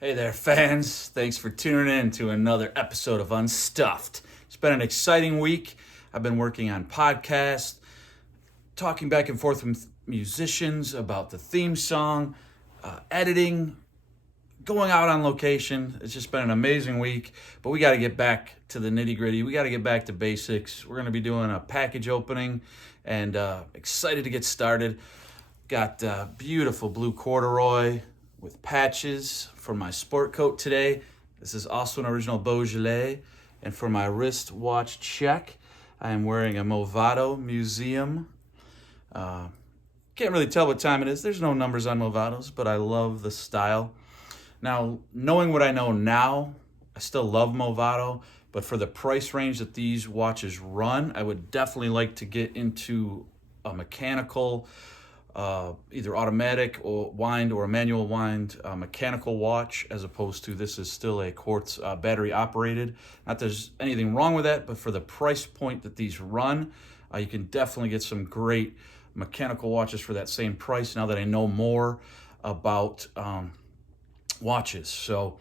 Hey there, fans. Thanks for tuning in to another episode of Unstuffed. It's been an exciting week. I've been working on podcasts, talking back and forth with musicians about the theme song, editing, going out on location. It's just been an amazing week, but we got to get back to the nitty gritty. We got to get back to basics. We're going to be doing a package opening and excited to get started. Got beautiful blue corduroy with patches for my sport coat today. This is also an original Beaujolais. And for my wrist watch check, I am wearing a Movado Museum. Can't really tell what time it is. There's no numbers on Movados, but I love the style. Now, knowing what I know now, I still love Movado, but for the price range that these watches run, I would definitely like to get into a mechanical, either automatic or wind or a manual wind mechanical watch, as opposed to this is still a quartz battery operated. Not that there's anything wrong with that, but for the price point that these run, you can definitely get some great mechanical watches for that same price now that I know more about watches. So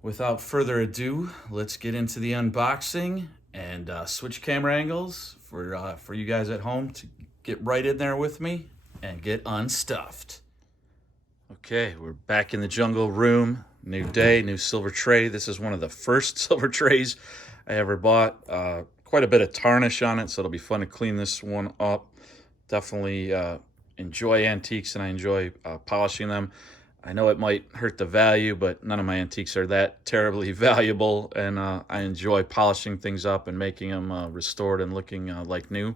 without further ado, let's get into the unboxing and switch camera angles for you guys at home to get right in there with me and get unstuffed. Okay, we're back in the jungle room. New day, new silver tray. This is one of the first silver trays I ever bought. Quite a bit of tarnish on it, so it'll be fun to clean this one up. Definitely enjoy antiques, and I enjoy polishing them. I know it might hurt the value, but none of my antiques are that terribly valuable, and I enjoy polishing things up and making them restored and looking like new.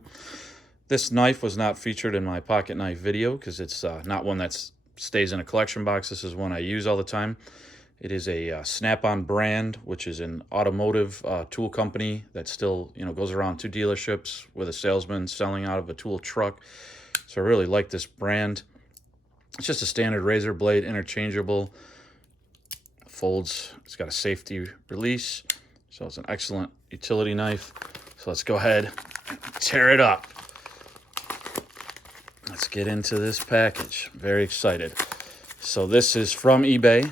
This knife was not featured in my pocket knife video because it's not one that stays in a collection box. This is one I use all the time. It is a Snap-on brand, which is an automotive tool company that still, goes around to dealerships with a salesman selling out of a tool truck. So I really like this brand. It's just a standard razor blade, interchangeable. Folds. It's got a safety release, so it's an excellent utility knife. So let's go ahead and tear it up. Let's get into this package. Very excited. So this is from eBay.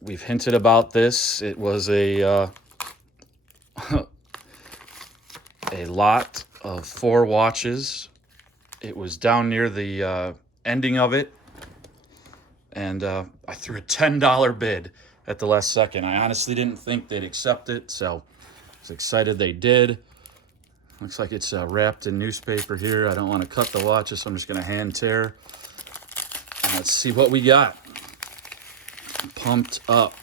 We've hinted about this. It was a a lot of 4 watches. It was down near the ending of it, and I threw a $10 bid at the last second. I honestly didn't think they'd accept it, so I was excited they did. Looks like it's wrapped in newspaper here. I don't want to cut the watches, so I'm just going to hand tear. And let's see what we got. I'm pumped up.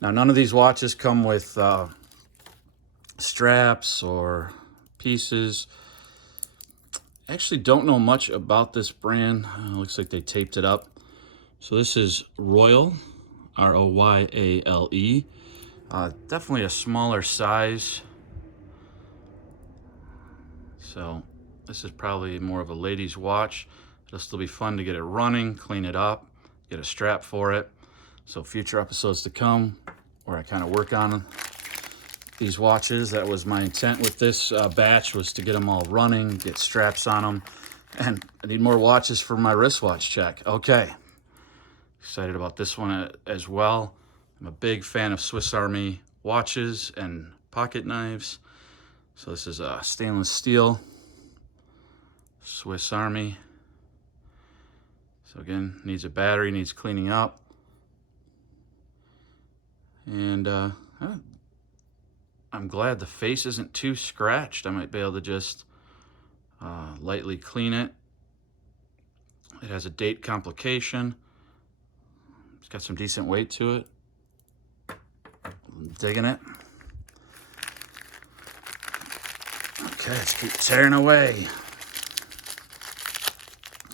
Now, none of these watches come with straps or pieces. Actually don't know much about this brand. Looks like they taped it up. So this is Royal, Royale. Definitely a smaller size. So this is probably more of a lady's watch. It'll still be fun to get it running, clean it up, get a strap for it. So future episodes to come where I kind of work on these watches. That was my intent with this batch, was to get them all running, get straps on them. And I need more watches for my wristwatch check. Okay. Excited about this one as well. I'm a big fan of Swiss Army watches and pocket knives. So this is a stainless steel Swiss Army. So again, needs a battery, needs cleaning up. And I'm glad the face isn't too scratched. I might be able to just lightly clean it. It has a date complication. It's got some decent weight to it. I'm digging it. Okay, let's keep tearing away.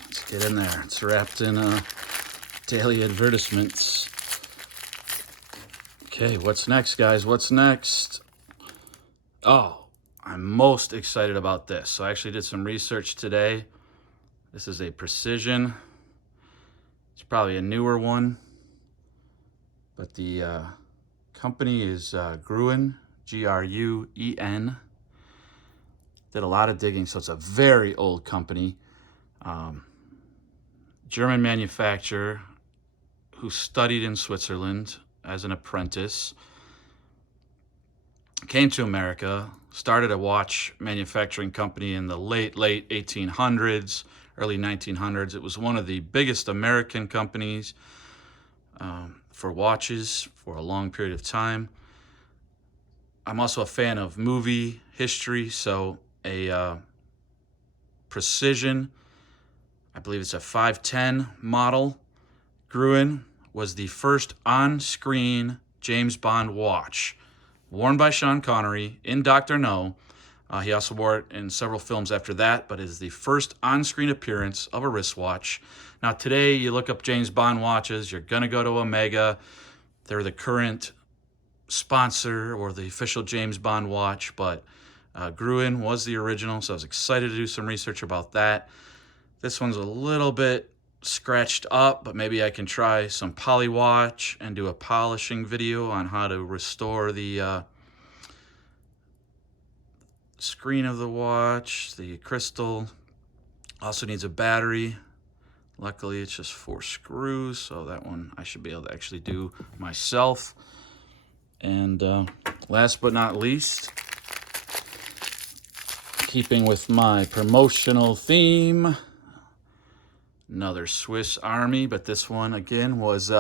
Let's get in there. It's wrapped in daily advertisements. Okay, what's next, guys? What's next? Oh, I'm most excited about this. So I actually did some research today. This is a Precision. It's probably a newer one, but the company is Gruen, Gruen. Did a lot of digging, so it's a very old company. German manufacturer who studied in Switzerland as an apprentice, came to America, started a watch manufacturing company in the late 1800s, early 1900s. It was one of the biggest American companies for watches for a long period of time. I'm also a fan of movie history, so a Precision, I believe it's a 510 model, Gruen, was the first on-screen James Bond watch worn by Sean Connery in Dr. No. He also wore it in several films after that, but it is the first on-screen appearance of a wristwatch. Now today, you look up James Bond watches, you're going to go to Omega. They're the current sponsor or the official James Bond watch, but Gruen was the original, so I was excited to do some research about that. This one's a little bit scratched up, but maybe I can try some polywatch and do a polishing video on how to restore the screen of the watch. The crystal also needs a battery. Luckily, it's just 4 screws, so that one I should be able to actually do myself. And last but not least, keeping with my promotional theme, another Swiss Army, but this one again was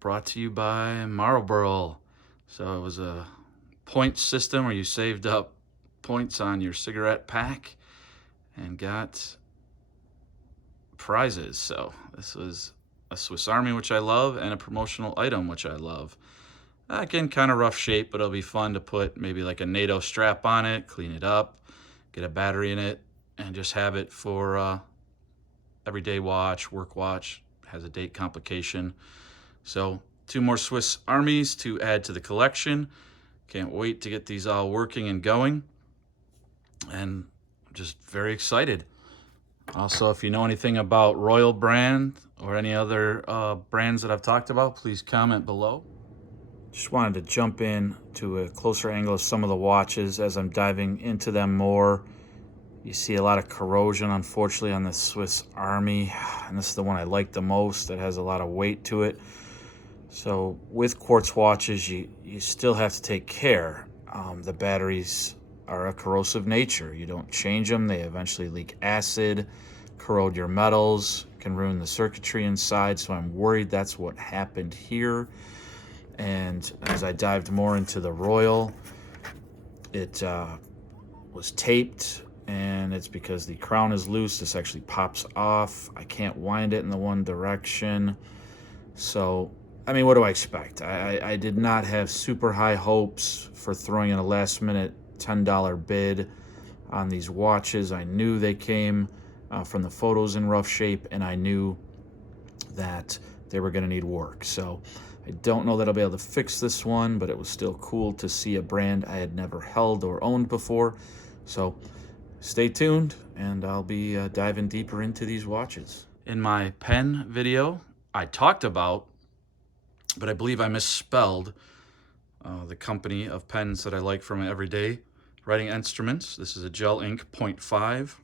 brought to you by Marlboro. So it was a point system where you saved up points on your cigarette pack and got prizes. So this was a Swiss Army, which I love, and a promotional item, which I love. Again, kind of rough shape, but it'll be fun to put maybe like a NATO strap on it, clean it up, get a battery in it, and just have it for everyday watch, work watch. Has a date complication. So 2 more Swiss Armies to add to the collection. Can't wait to get these all working and going. And I'm just very excited. Also, if you know anything about Royal brand or any other brands that I've talked about, please comment below. Just wanted to jump in to a closer angle of some of the watches as I'm diving into them more. You see a lot of corrosion, unfortunately, on the Swiss Army, and this is the one I like the most. It has a lot of weight to it. So with quartz watches, you still have to take care. The batteries are a corrosive nature. You don't change them. They eventually leak acid, corrode your metals, can ruin the circuitry inside. So I'm worried that's what happened here. And as I dived more into the Royal, it was taped, and it's because the crown is loose. This actually pops off. I can't wind it in the one direction. So, I mean, what do I expect? I did not have super high hopes for throwing in a last-minute $10 bid on these watches. I knew they came from the photos in rough shape, and I knew that they were going to need work. So I don't know that I'll be able to fix this one, but it was still cool to see a brand I had never held or owned before. So stay tuned, and I'll be diving deeper into these watches. In my pen video, I talked about, but I believe I misspelled, the company of pens that I like for my everyday writing instruments. This is a gel ink 0.5,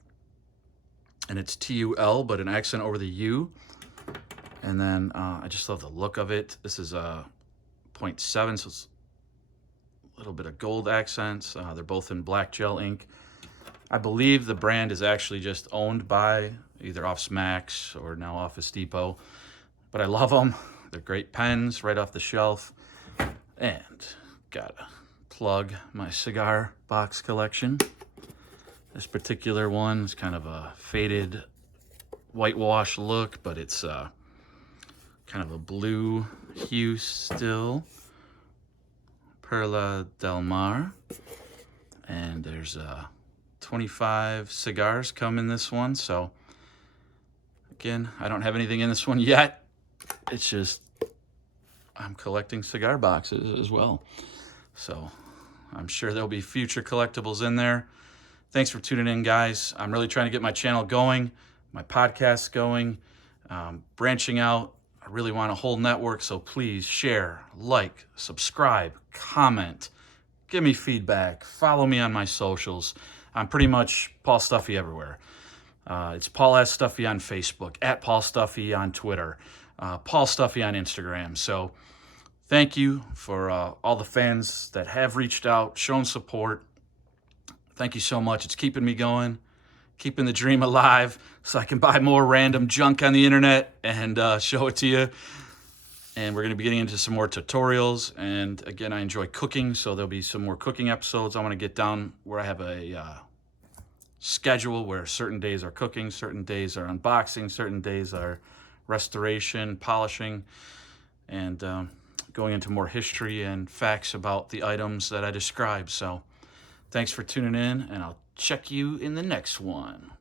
and it's TUL, but an accent over the U. And then I just love the look of it. This is a 0.7, so it's a little bit of gold accents. They're both in black gel ink. I believe the brand is actually just owned by either Office Max or now Office Depot. But I love them. They're great pens right off the shelf. And gotta plug my cigar box collection. This particular one is kind of a faded whitewash look, but it's kind of a blue hue still. Perla del Mar. And there's 25 cigars come in this one. So again, I don't have anything in this one yet. It's just I'm collecting cigar boxes as well. So I'm sure there'll be future collectibles in there. Thanks for tuning in, guys. I'm really trying to get my channel going, my podcast going, branching out. I really want a whole network, so please share, like, subscribe, comment, give me feedback, follow me on my socials. I'm pretty much Paul Stuffy everywhere. It's Paul S. Stuffy on Facebook, at Paul Stuffy on Twitter, Paul Stuffy on Instagram. So thank you for all the fans that have reached out, shown support. Thank you so much. It's keeping me going, keeping the dream alive so I can buy more random junk on the internet and show it to you. And we're going to be getting into some more tutorials. And again, I enjoy cooking, so there'll be some more cooking episodes. I want to get down where I have a schedule where certain days are cooking, certain days are unboxing, certain days are restoration, polishing, and going into more history and facts about the items that I describe. So thanks for tuning in, and I'll check you in the next one.